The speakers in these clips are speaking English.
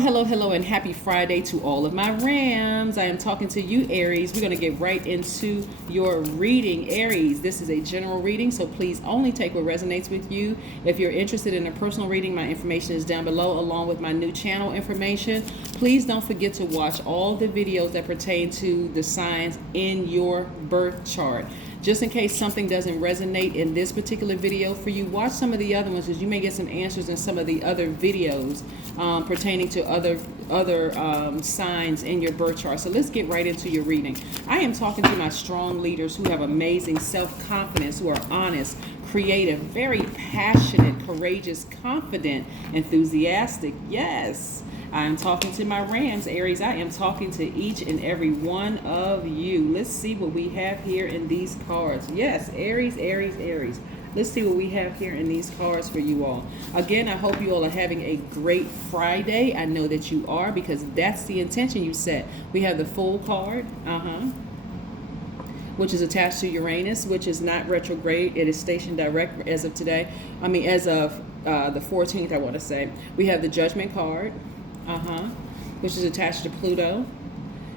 Hello, and happy Friday to all of my Rams. I am talking to you, Aries. We're going to get right into your reading. Aries, this is a general reading, so please only take what resonates with you. If you're interested in a personal reading, my information is down below, along with my new channel information. Please don't forget to watch all the videos that pertain to the signs in your birth chart. Just in case something doesn't resonate in this particular video for you, watch some of the other ones, because you may get some answers in some of the other videos pertaining to other signs in your birth chart. So let's get right into your reading. I am talking to my strong leaders who have amazing self-confidence, who are honest, creative, very passionate, courageous, confident, enthusiastic. Yes. I am talking to my Rams, Aries. I am talking to each and every one of you. Let's see what we have here in these cards. Yes, Aries, Aries, Aries. Let's see what we have here in these cards for you all. Again, I hope you all are having a great Friday. I know that you are, because that's the intention you set. We have the Fool card, which is attached to Uranus, which is not retrograde. It is stationed direct as of today. As of the 14th, I want to say. We have the Judgment card. Which is attached to Pluto.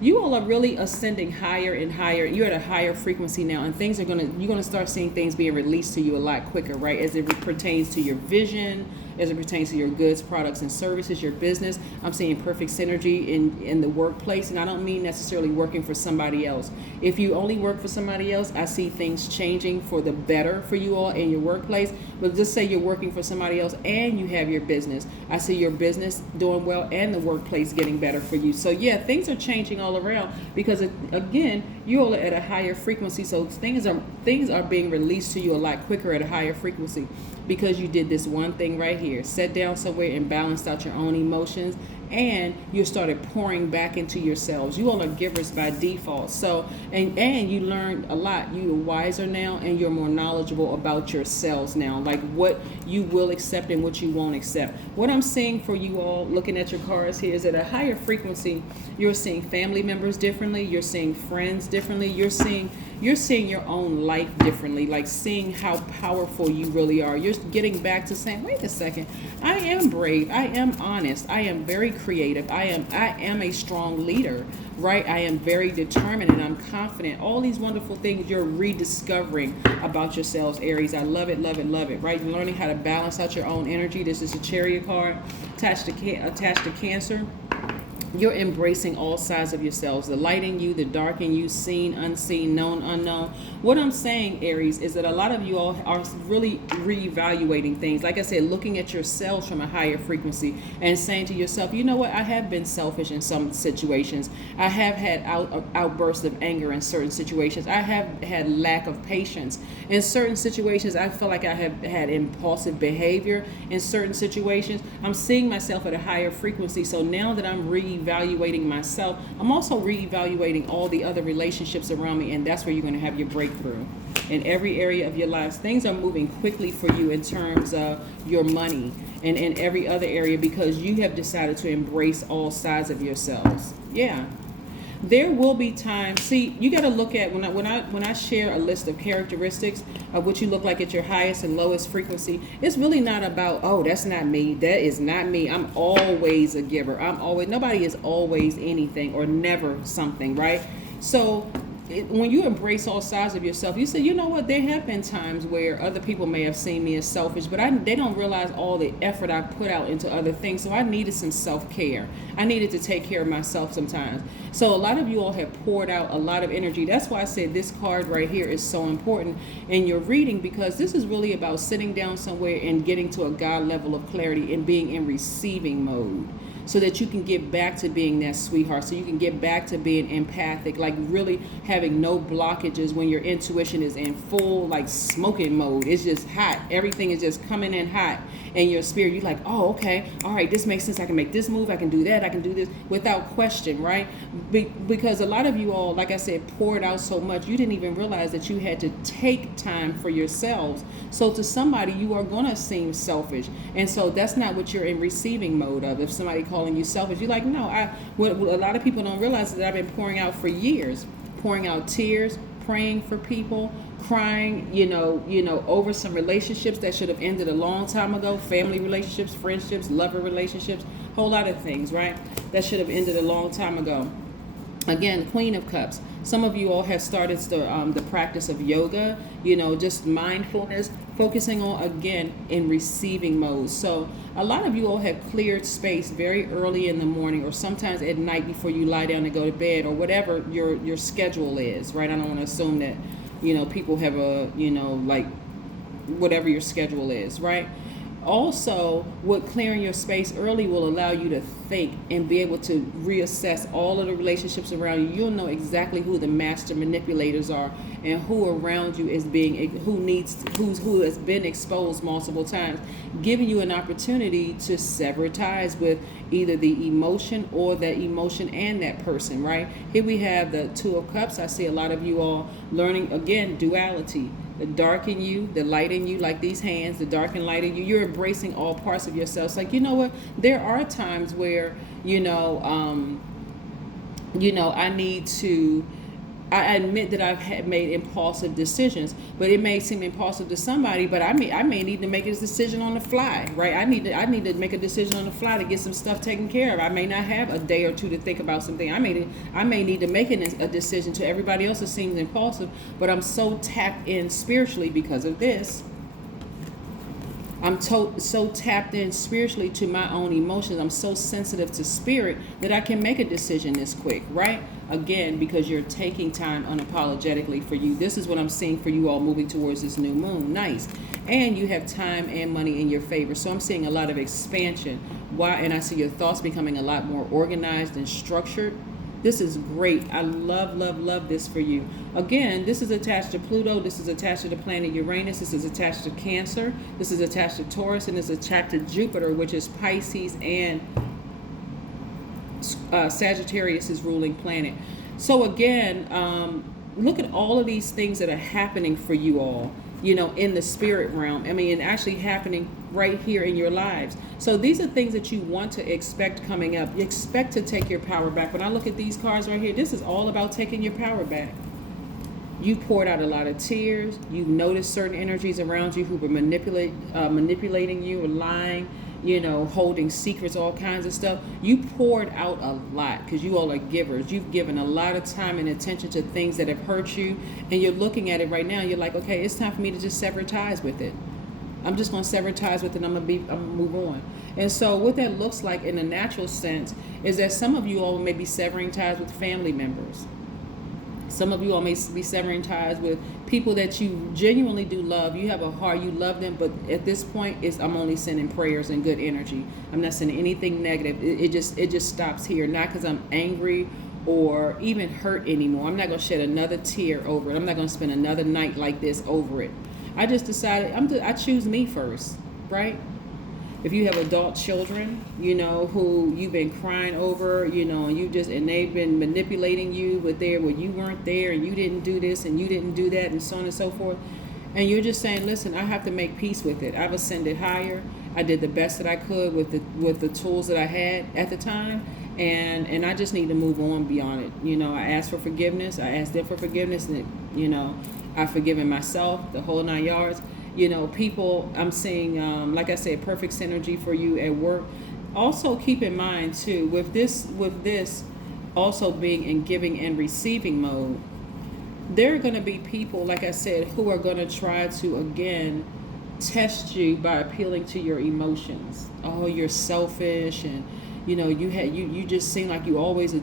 You all are really ascending higher and higher. You're at a higher frequency now, and you're gonna start seeing things being released to you a lot quicker, right? As it pertains to your vision, as it pertains to your goods, products, and services, your business. I'm seeing perfect synergy in the workplace, and I don't mean necessarily working for somebody else. If you only work for somebody else, I see things changing for the better for you all in your workplace. But just say you're working for somebody else and you have your business. I see your business doing well and the workplace getting better for you. So yeah, things are changing all around, because again, you all are at a higher frequency. So things are being released to you a lot quicker at a higher frequency, because you did this one thing right here. Sat down somewhere and balanced out your own emotions, and you started pouring back into yourselves. You all are givers by default. So, and you learned a lot. You're wiser now, and you're more knowledgeable about yourselves now, like what you will accept and what you won't accept. What I'm seeing for you all, looking at your cards here, is at a higher frequency. You're seeing family members differently. You're seeing friends differently. You're seeing your own life differently, like seeing how powerful you really are. You're getting back to saying, wait a second, I am brave, I am honest, I am very creative, I am a strong leader, right? I am very determined and I'm confident. All these wonderful things you're rediscovering about yourselves, Aries. I love it, love it, love it, right? You're learning how to balance out your own energy. This is a Chariot card attached to Cancer. You're embracing all sides of yourselves, the light in you, the dark in you, seen, unseen, known, unknown. What I'm saying, Aries, is that a lot of you all are really reevaluating things. Like I said, looking at yourselves from a higher frequency and saying to yourself, you know what, I have been selfish in some situations. I have had outbursts of anger in certain situations. I have had lack of patience. In certain situations, I feel like I have had impulsive behavior in certain situations. I'm seeing myself at a higher frequency. So now that I'm reevaluating myself, I'm also reevaluating all the other relationships around me, and that's where you're going to have your breakthrough. In every area of your lives, things are moving quickly for you in terms of your money and in every other area, because you have decided to embrace all sides of yourselves. Yeah. There will be times. See, you got to look at when I share a list of characteristics of what you look like at your highest and lowest frequency. It's really not about, oh, that's not me. That is not me. I'm always a giver. Nobody is always anything or never something, right? So when you embrace all sides of yourself, you say, you know what, there have been times where other people may have seen me as selfish, but they don't realize all the effort I put out into other things. So I needed some self-care. I needed to take care of myself sometimes. So a lot of you all have poured out a lot of energy. That's why I said this card right here is so important in your reading, because this is really about sitting down somewhere and getting to a God level of clarity and being in receiving mode, so that you can get back to being that sweetheart, so you can get back to being empathic, like really having no blockages when your intuition is in full, like smoking mode. It's just hot. Everything is just coming in hot. And your spirit, you're like, oh, okay, all right, this makes sense. I can make this move. I can do that. I can do this without question, right? Because a lot of you all, like I said, poured out so much, you didn't even realize that you had to take time for yourselves. So to somebody, you are going to seem selfish. And so that's not what you're in receiving mode of. If somebody calling you selfish, you're like, no, what a lot of people don't realize is that I've been pouring out for years, pouring out tears, praying for people, crying, over some relationships that should have ended a long time ago, family relationships, friendships, lover relationships, whole lot of things, right? That should have ended a long time ago. Again, Queen of Cups. Some of you all have started the practice of yoga, just mindfulness, focusing on, again, in receiving mode. So a lot of you all have cleared space very early in the morning or sometimes at night before you lie down to go to bed or whatever your schedule is, right? I don't want to assume that, people have like whatever your schedule is, right? Also, what clearing your space early will allow you to think and be able to reassess all of the relationships around you. You'll know exactly who the master manipulators are and who around you is who has been exposed multiple times, giving you an opportunity to sever ties with either the emotion or that emotion and that person, right? Here we have the Two of Cups. I see a lot of you all learning, again, duality. The dark in you, the light in you, like these hands, the dark and light in you. You're embracing all parts of yourself. It's like, you know what? There are times where, I admit that I've made impulsive decisions, but it may seem impulsive to somebody, but I may need to make a decision on the fly, right? I need to make a decision on the fly to get some stuff taken care of. I may not have a day or two to think about something. I may need to make a decision. To everybody else, it seems impulsive, but I'm so tapped in spiritually because of this. I'm so tapped in spiritually to my own emotions. I'm so sensitive to spirit that I can make a decision this quick, right? Again, because you're taking time unapologetically for you. This is what I'm seeing for you all moving towards this new moon. Nice. And you have time and money in your favor. So I'm seeing a lot of expansion. And I see your thoughts becoming a lot more organized and structured. This is great. I love, love, love this for you. Again, this is attached to Pluto. This is attached to the planet Uranus. This is attached to Cancer. This is attached to Taurus. And this is attached to Jupiter, which is Pisces and Sagittarius' ruling planet. So again, look at all of these things that are happening for you all, in the spirit realm. And actually happening right here in your lives. So these are things that you want to expect coming up. You expect to take your power back. When I look at these cards right here, this is all about taking your power back. You poured out a lot of tears. You noticed certain energies around you who were manipulating you or lying, holding secrets, all kinds of stuff. You poured out a lot because you all are givers. You've given a lot of time and attention to things that have hurt you. And you're looking at it right now. You're like, okay, it's time for me to just sever ties with it. I'm just going to sever ties with it. I'm going to move on. And so what that looks like in a natural sense is that some of you all may be severing ties with family members. Some of you all may be severing ties with people that you genuinely do love. You have a heart, you love them, but at this point, I'm only sending prayers and good energy. I'm not sending anything negative. It just stops here. Not because I'm angry or even hurt anymore. I'm not going to shed another tear over it. I'm not going to spend another night like this over it. I just decided I choose me first, right? If you have adult children, who you've been crying over, and they've been manipulating you you weren't there and you didn't do this and you didn't do that and so on and so forth. And you're just saying, listen, I have to make peace with it. I've ascended higher. I did the best that I could with the tools that I had at the time. And I just need to move on beyond it. I asked for forgiveness. I asked them for forgiveness. And, I've forgiven myself, the whole 9 yards. People, I'm seeing, like I said, perfect synergy for you at work. Also keep in mind too, with this also being in giving and receiving mode, there are going to be people, like I said, who are going to try to, again, test you by appealing to your emotions. Oh, you're selfish, and you just seem like you always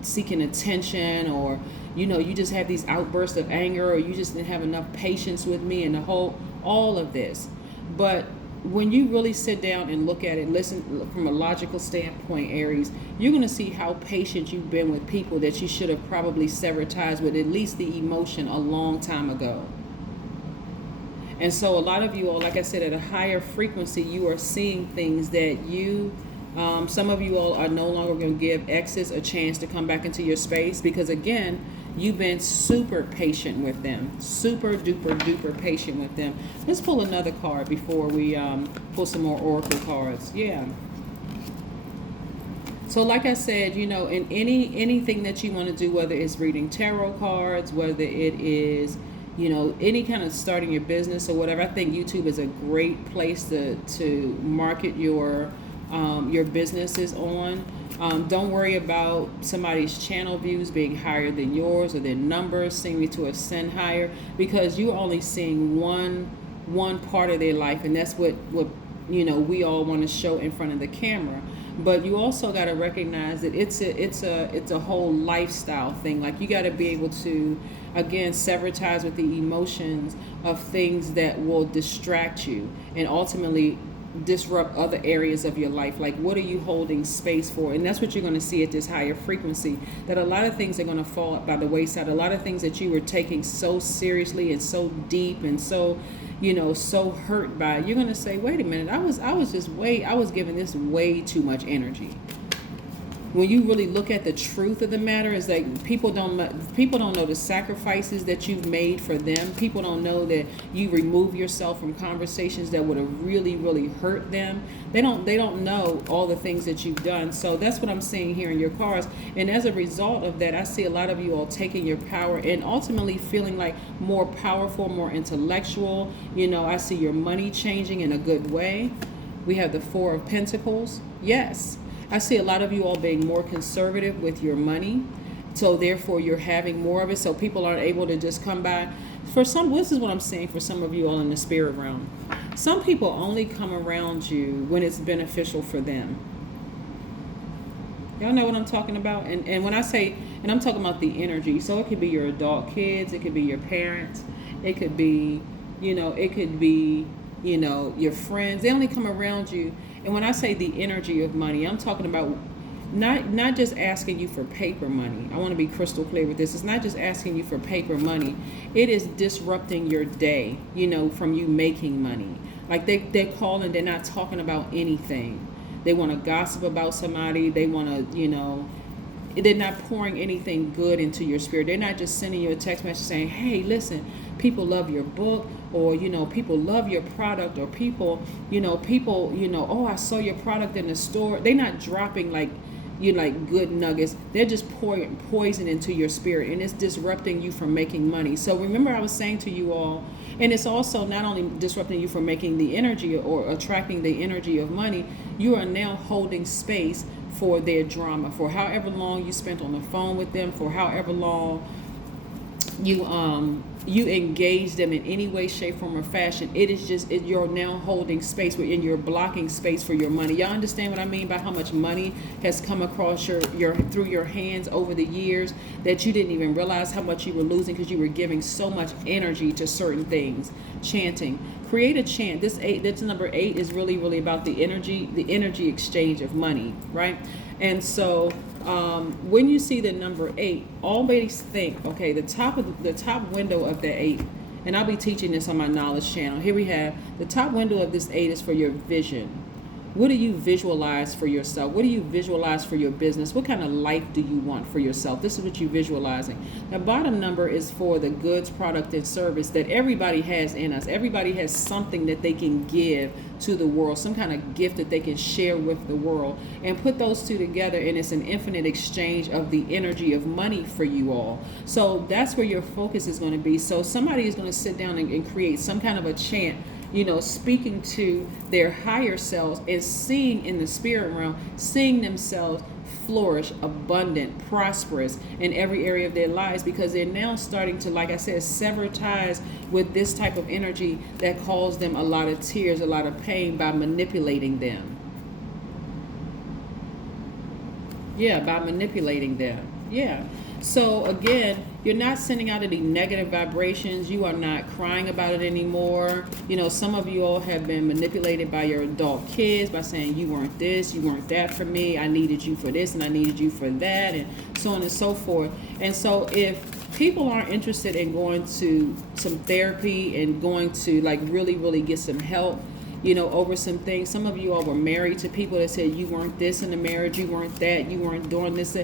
seeking attention, or you just have these outbursts of anger, or you just didn't have enough patience with me, and all of this. But when you really sit down and look at it, listen from a logical standpoint, Aries, you're going to see how patient you've been with people that you should have probably severed ties with, at least the emotion, a long time ago. And so a lot of you all, like I said, at a higher frequency, you are seeing things that some of you all are no longer going to give exes a chance to come back into your space, because again, you've been super patient with them, super duper duper patient with them. Let's pull another card before we pull some more oracle cards. Yeah. So like I said, in anything that you want to do, whether it's reading tarot cards, whether it is, any kind of starting your business or whatever, I think YouTube is a great place to market your your business is on. Don't worry about somebody's channel views being higher than yours or their numbers seeming to ascend higher, because you're only seeing one part of their life, and that's what we all want to show in front of the camera. But you also got to recognize that it's a whole lifestyle thing. Like, you got to be able to, again, sever ties with the emotions of things that will distract you and ultimately disrupt other areas of your life. Like, what are you holding space for? And that's what you're going to see at this higher frequency, that a lot of things are going to fall by the wayside. A lot of things that you were taking so seriously and so deep and so so hurt by, you're going to say, wait a minute, I was giving this way too much energy. When you really look at the truth of the matter, is like, people don't know the sacrifices that you've made for them. People don't know that you remove yourself from conversations that would have really, really hurt them. They don't know all the things that you've done. So that's what I'm seeing here in your cards. And as a result of that, I see a lot of you all taking your power and ultimately feeling like more powerful, more intellectual. I see your money changing in a good way. We have the Four of Pentacles. Yes. I see a lot of you all being more conservative with your money, so therefore you're having more of it, so people aren't able to just come by. This is what I'm saying for some of you all in the spirit realm. Some people only come around you when it's beneficial for them. Y'all know what I'm talking about? And when I say, and I'm talking about the energy, so it could be your adult kids, it could be your parents, it could be, your friends. They only come around you. And when I say the energy of money, I'm talking about not just asking you for paper money. I want to be crystal clear with this. It's not just asking you for paper money. It is disrupting your day, from you making money. Like, they're calling, they're not talking about anything. They want to gossip about somebody. They want to, they're not pouring anything good into your spirit. They're not just sending you a text message saying, hey, listen, people love your book, or, people love your product, or people, oh, I saw your product in the store. They're not dropping like good nuggets. They're just pouring poison into your spirit, and it's disrupting you from making money. So remember, I was saying to you all, and it's also not only disrupting you from making the energy or attracting the energy of money, you are now holding space for their drama, for however long you spent on the phone with them, for however long you engage them in any way, shape, form, or fashion. It is just, you're now holding space, and you're blocking space for your money. Y'all understand what I mean by how much money has come across through your hands over the years that you didn't even realize how much you were losing because you were giving so much energy to certain things. Chanting. Create a chant. This number 8 is really, really about the energy exchange of money, right? And so when you see the number 8, always think, okay, the top window of the 8, and I'll be teaching this on my knowledge channel. Here we have the top window of this 8 is for your vision. What do you visualize for yourself? What do you visualize for your business? What kind of life do you want for yourself? This is what you're visualizing. The bottom number is for the goods, product, and service that everybody has in us. Everybody has something that they can give to the world, some kind of gift that they can share with the world. And put those two together, and it's an infinite exchange of the energy of money for you all. So that's where your focus is going to be. So somebody is going to sit down and create some kind of a chant, speaking to their higher selves and seeing in the spirit realm, seeing themselves flourish, abundant, prosperous in every area of their lives, because they're now starting to, like I said, sever ties with this type of energy that caused them a lot of tears, a lot of pain, by manipulating them. Yeah, by manipulating them. Yeah. So again, you're not sending out any negative vibrations. You are not crying about it anymore. Some of you all have been manipulated by your adult kids by saying, you weren't this, you weren't that for me. I needed you for this and I needed you for that, and so on and so forth. And so if people aren't interested in going to some therapy and going to really, really get some help, over some things. Some of you all were married to people that said you weren't this in the marriage, you weren't that, you weren't doing this.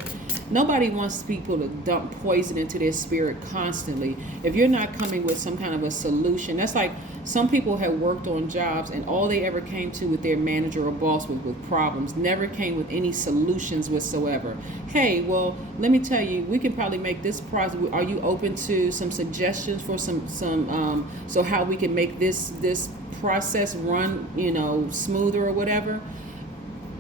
Nobody wants people to dump poison into their spirit constantly. If you're not coming with some kind of a solution, that's like some people have worked on jobs and all they ever came to with their manager or boss with problems, never came with any solutions whatsoever. Hey, well, let me tell you, we can probably make this process. Are you open to some suggestions for some so how we can make this process run, smoother or whatever?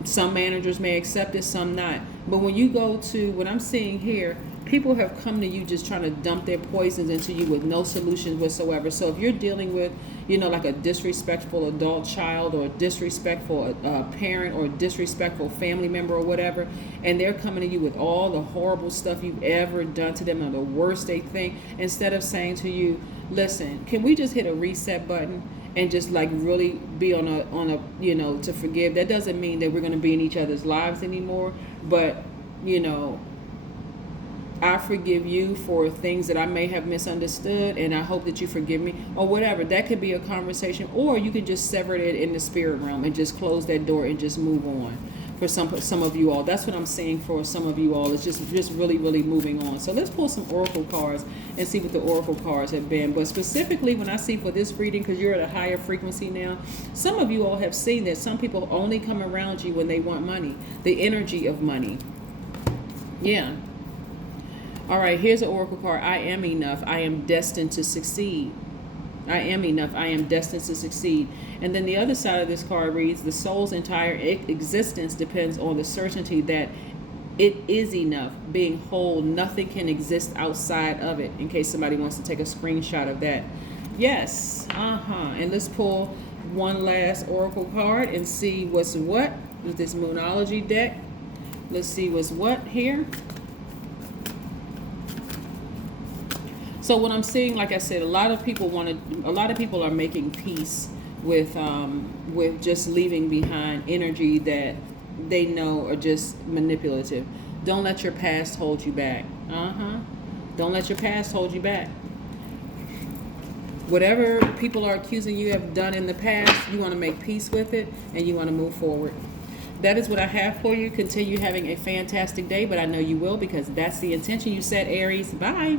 Some managers may accept it, some not. But when you go to what I'm seeing here, people have come to you just trying to dump their poisons into you with no solutions whatsoever. So if you're dealing with, like a disrespectful adult child or a disrespectful parent or a disrespectful family member or whatever, and they're coming to you with all the horrible stuff you've ever done to them or the worst they think, instead of saying to you, listen, can we just hit a reset button and just like really be on a to forgive? That doesn't mean that we're going to be in each other's lives anymore, but I forgive you for things that I may have misunderstood, and I hope that you forgive me, or whatever. That could be a conversation, or you could just sever it in the spirit realm and just close that door and just move on. For some of you all, that's what I'm saying. For some of you all, it's just really, really moving on. So let's pull some oracle cards and see what the oracle cards have been. But specifically, when I see for this reading, because you're at a higher frequency now, some of you all have seen that some people only come around you when they want money, the energy of money. Yeah. All right, here's an oracle card. I am enough. I am destined to succeed. I am enough. I am destined to succeed. And then the other side of this card reads, the soul's entire existence depends on the certainty that it is enough, being whole. Nothing can exist outside of it, in case somebody wants to take a screenshot of that. Yes. And let's pull one last oracle card and see what's what with this Moonology deck. Let's see what's what here. So what I'm seeing, like I said, a lot of people are making peace with just leaving behind energy that they know are just manipulative. Don't let your past hold you back. Don't let your past hold you back. Whatever people are accusing you have done in the past, you want to make peace with it and you want to move forward. That is what I have for you. Continue having a fantastic day, but I know you will, because that's the intention you set, Aries. Bye.